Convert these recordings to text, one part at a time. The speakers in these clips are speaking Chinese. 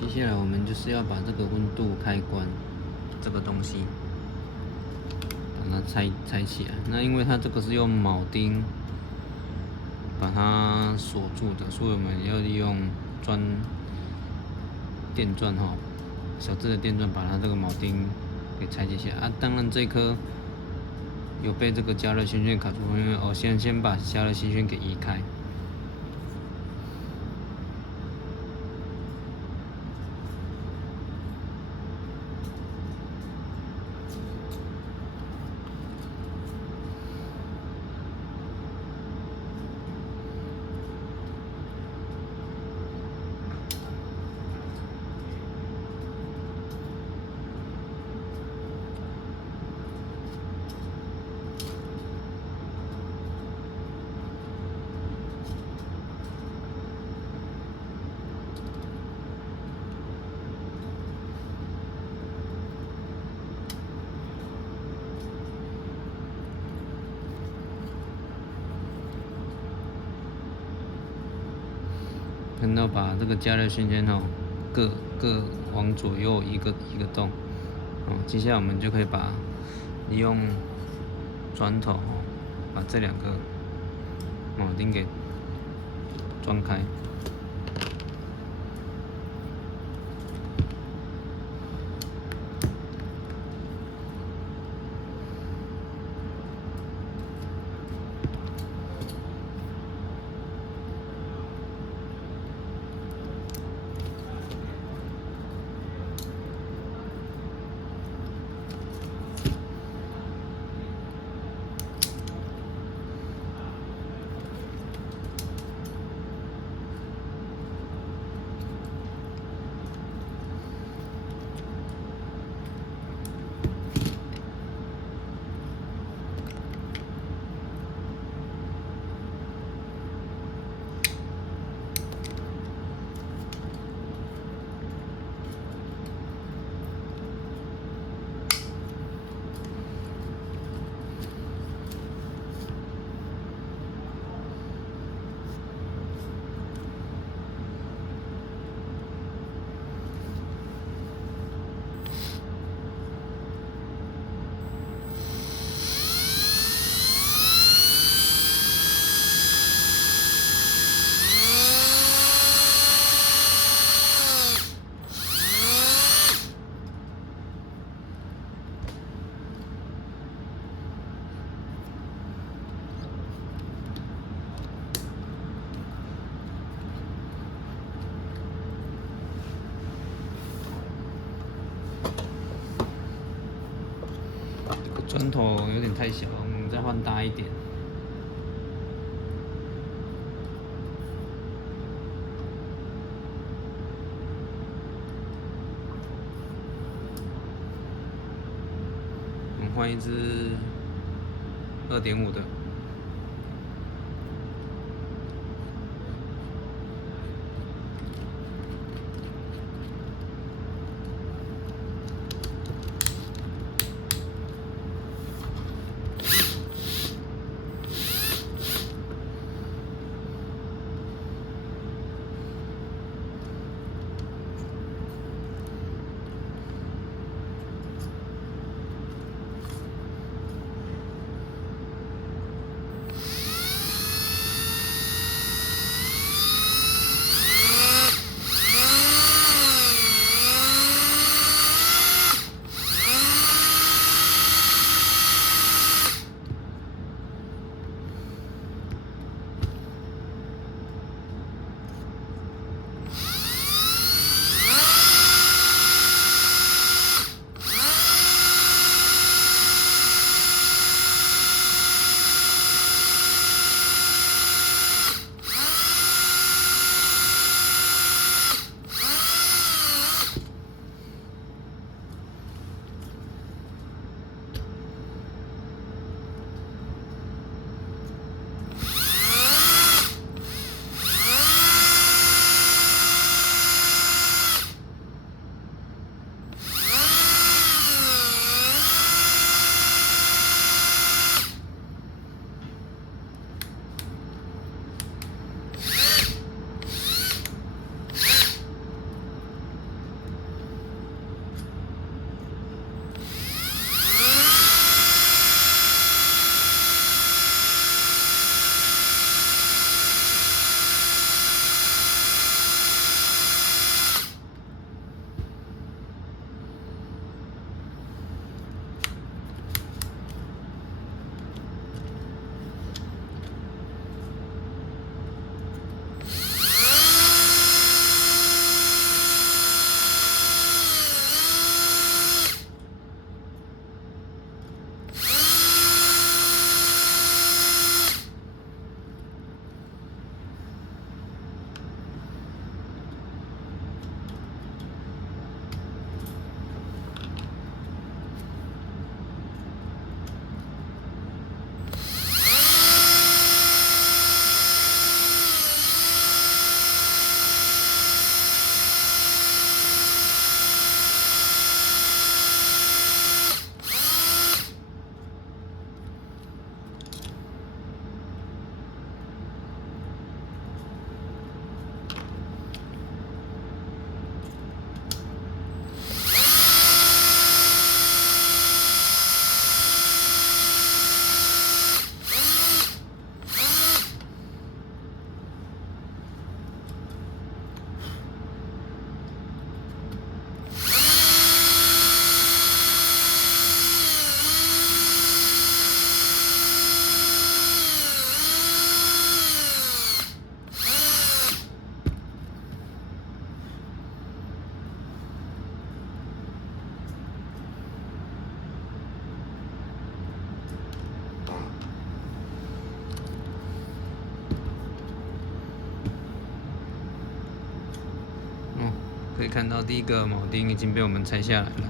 接下来我们就是要把这个温度开关这个东西把它拆起来。那因为它这个是用铆钉把它锁住的，所以我们要利用电钻小只的电钻把它这个铆钉给拆解下来啊。当然这颗有被这个加热芯片卡住，因为我先把加热芯片给移开。看到把这个加热芯片各往左右一个洞，接下来我们就可以利用钻头把这两个铆钉给钻开。这个砖头有点太小，我们再换大一点。我们换一支2.5的。可以看到第一个铆钉已经被我们拆下来了。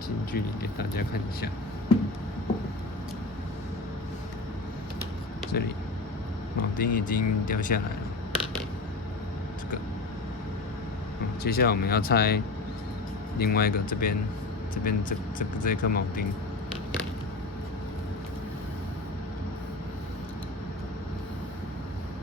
近距离给大家看一下，这里铆钉已经掉下来了。这个，接下来我们要拆另外一个这边这颗铆钉。